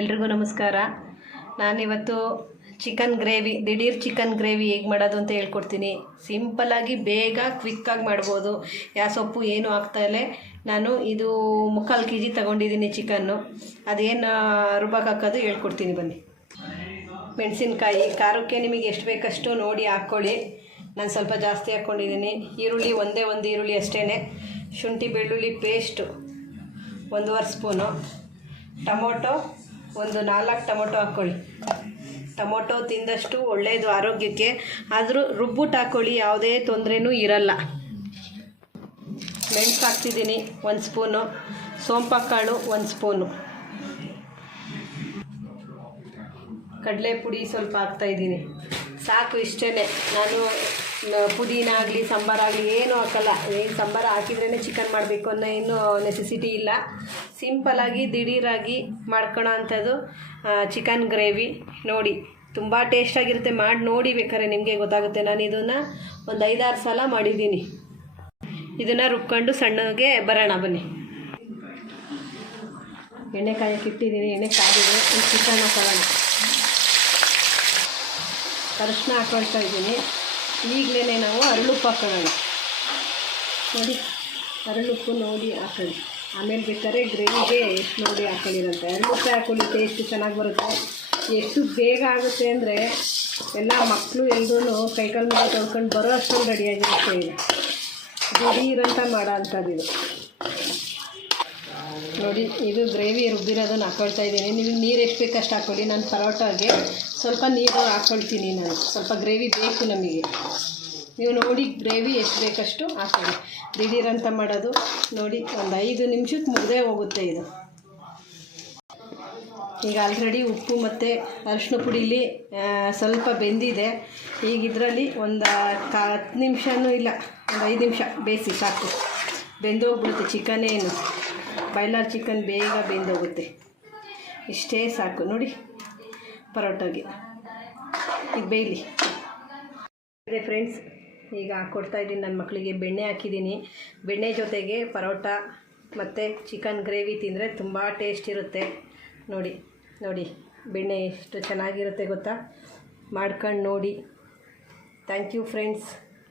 ಎಲ್ರಿಗೂ ನಮಸ್ಕಾರ. ನಾನಿವತ್ತು ಚಿಕನ್ ಗ್ರೇವಿ, ದಿಢೀರ್ ಚಿಕನ್ ಗ್ರೇವಿ ಹೇಗೆ ಮಾಡೋದು ಅಂತ ಹೇಳ್ಕೊಡ್ತೀನಿ. ಸಿಂಪಲ್ಲಾಗಿ ಬೇಗ ಕ್ವಿಕ್ಕಾಗಿ ಮಾಡ್ಬೋದು. ಯಾವ ಸೊಪ್ಪು ಏನು ಆಗ್ತಾಯಿಲ್ಲ ನಾನು ಇದು ಮುಕ್ಕಾಲು ಕೆ ಜಿ ತೊಗೊಂಡಿದ್ದೀನಿ ಚಿಕನ್ನು. ಅದೇನು ರುಬ್ಬಕ್ಕೆ ಹಾಕೋದು ಹೇಳ್ಕೊಡ್ತೀನಿ ಬನ್ನಿ. ಮೆಣಸಿನ್ಕಾಯಿ, ಖಾರಕ್ಕೆ ನಿಮಗೆ ಎಷ್ಟು ಬೇಕಷ್ಟು ನೋಡಿ ಹಾಕ್ಕೊಳ್ಳಿ. ನಾನು ಸ್ವಲ್ಪ ಜಾಸ್ತಿ ಹಾಕ್ಕೊಂಡಿದ್ದೀನಿ. ಈರುಳ್ಳಿ ಒಂದೇ ಒಂದು ಈರುಳ್ಳಿ ಅಷ್ಟೇ ಶುಂಠಿ, ಬೆಳ್ಳುಳ್ಳಿ ಪೇಸ್ಟು, ಒಂದೂವರೆ ಸ್ಪೂನು. ಟೊಮೊಟೊ, ಒಂದು ನಾಲ್ಕು ಟೊಮೊಟೊ ಹಾಕ್ಕೊಳ್ಳಿ. ಟೊಮೊಟೊ ತಿಂದಷ್ಟು ಒಳ್ಳೆಯದು ಆರೋಗ್ಯಕ್ಕೆ. ಆದರೂ ರುಬ್ಬಿಟ್ಟು ಹಾಕ್ಕೊಳ್ಳಿ, ಯಾವುದೇ ತೊಂದರೆನೂ ಇರಲ್ಲ. ಮೆಣಸು ಹಾಕ್ತಿದ್ದೀನಿ, ಒಂದು ಸ್ಪೂನು. ಸೋಂಪಾಕಾಳು, ಒಂದು ಸ್ಪೂನು. ಕಡಲೆ ಪುಡಿ ಸ್ವಲ್ಪ ಹಾಕ್ತಾಯಿದ್ದೀನಿ ಸಾಕು ಇಷ್ಟೇ ನಾನು ಪುದೀನ ಆಗಲಿ ಸಾಂಬಾರಾಗಲಿ ಏನೂ ಹಾಕಲ್ಲ. ಏನು ಸಾಂಬಾರು ಹಾಕಿದ್ರೇ ಚಿಕನ್ ಮಾಡಬೇಕು ಅನ್ನೋ ಏನು ನೆಸೆಸಿಟಿ ಇಲ್ಲ. ಸಿಂಪಲಾಗಿ ದಿಢೀರಾಗಿ ಮಾಡ್ಕೊಳೋ ಅಂಥದ್ದು ಚಿಕನ್ ಗ್ರೇವಿ ನೋಡಿ, ತುಂಬ ಟೇಸ್ಟಾಗಿರುತ್ತೆ ಮಾಡಿ ನೋಡಿ ಬೇಕಾದ್ರೆ ನಿಮಗೆ ಗೊತ್ತಾಗುತ್ತೆ. ನಾನು ಇದನ್ನು ಒಂದು ಐದಾರು ಸಲ ಮಾಡಿದ್ದೀನಿ. ಇದನ್ನು ರುಬ್ಕೊಂಡು ಸಣ್ಣಗೆ ಬರೋಣ, ಬನ್ನಿ. ಎಣ್ಣೆ ಕಾಯಕ್ಕೆ ಇಟ್ಟಿದ್ದೀನಿ. ಎಣ್ಣೆ ಕಾದಿದೆ. ಚಿಕನ್ ಹಾಕೊಳ್ಳೋಣ ಅರಿಶಿನ ಹಾಕೊಳ್ತಾ ಇದ್ದೀನಿ. ಈಗಲೇ ನಾವು ಅರಳುಪ್ಪು ಹಾಕೋಣ. ನೋಡಿ ಅರಳುಪ್ಪು ನೋಡಿ ಹಾಕೊಳ್ಳಿ. ಆಮೇಲೆ ಬೇಕಾದ್ರೆ ಗ್ರೇವಿಗೆ ಎಷ್ಟು ನೋಡಿ ಹಾಕೊಂಡಿರಂತೆ ಅರಳುಪ್ಪೆ ಹಾಕೊಳ್ಳಿ ಟೇಸ್ಟ್ ಚೆನ್ನಾಗಿ ಬರುತ್ತೆ. ಎಷ್ಟು ಬೇಗ ಆಗುತ್ತೆ ಅಂದರೆ ಎಲ್ಲ ಮಕ್ಕಳು ಎಲ್ಲರೂ ಕೈಕಾಲು ಮೇಲೆ ತೊಳ್ಕೊಂಡು ಬರೋ ಅಷ್ಟೊಂದು ರೆಡಿಯಾಗಿರುತ್ತೆ ಇದು ಇರಂತ ಮಾಡೋ ಅಂಥದ್ದು ಇದು ನೋಡಿ, ಇದು ಗ್ರೇವಿ ರುಬ್ಬಿರೋದನ್ನು ಹಾಕ್ಕೊಳ್ತಾ ಇದ್ದೀನಿ. ನಿಮಗೆ ನೀರು ಎಷ್ಟು ಬೇಕಷ್ಟು ಹಾಕ್ಕೊಳ್ಳಿ ನಾನು ಪರೋಟಾಗೆ ಸ್ವಲ್ಪ ನೀರು ಹಾಕ್ಕೊಳ್ತೀನಿ ನಾನು. ಸ್ವಲ್ಪ ಗ್ರೇವಿ ಬೇಕು ನಮಗೆ. ನೀವು ನೋಡಿ ಗ್ರೇವಿ ಎಷ್ಟು ಬೇಕಷ್ಟು ಹಾಕೊಳ್ಳಿ. ದಿಢೀರಂತ ಮಾಡೋದು. ನೋಡಿ, ಒಂದು ಐದು ನಿಮಿಷಕ್ಕೆ ಮುಗ್ದೇ ಹೋಗುತ್ತೆ ಇದು. ಈಗ ಆಲ್ರೆಡಿ ಉಪ್ಪು ಮತ್ತು ಅರಿಶಿನ ಪುಡಿಲಿ ಸ್ವಲ್ಪ ಬೆಂದಿದೆ. ಈಗ ಇದರಲ್ಲಿ ಒಂದು ಹತ್ತು ನಿಮಿಷನೂ ಇಲ್ಲ, ಒಂದು ಐದು ನಿಮಿಷ ಬೇಯಿಸಿ ಸಾಕು. ಬೆಂದೋಗ್ಬಿಡುತ್ತೆ ಚಿಕನೇನು ಬಾಯ್ಲರ್ ಚಿಕನ್ ಬೇಗ ಬೆಂದೋಗುತ್ತೆ. ಇಷ್ಟೇ ಸಾಕು. ನೋಡಿ, ಪರೋಟಾಗೆ. ಈಗ ಬೇಯಲಿ. ಅದೇ ಫ್ರೆಂಡ್ಸ್ ಈಗ ಕೊಡ್ತಾ ಇದ್ದೀನಿ ನನ್ನ ಮಕ್ಕಳಿಗೆ ಬೆಣ್ಣೆ ಹಾಕಿದ್ದೀನಿ. ಬೆಣ್ಣೆ ಜೊತೆಗೆ ಪರೋಟ ಮತ್ತು ಚಿಕನ್ ಗ್ರೇವಿ ತಿಂದರೆ ತುಂಬ ಟೇಸ್ಟ್ ಇರುತ್ತೆ. ನೋಡಿ ನೋಡಿ, ಬೆಣ್ಣೆ ಎಷ್ಟು ಚೆನ್ನಾಗಿರುತ್ತೆ ಗೊತ್ತಾ? ಮಾಡ್ಕೊಂಡು ನೋಡಿ. Thank you friends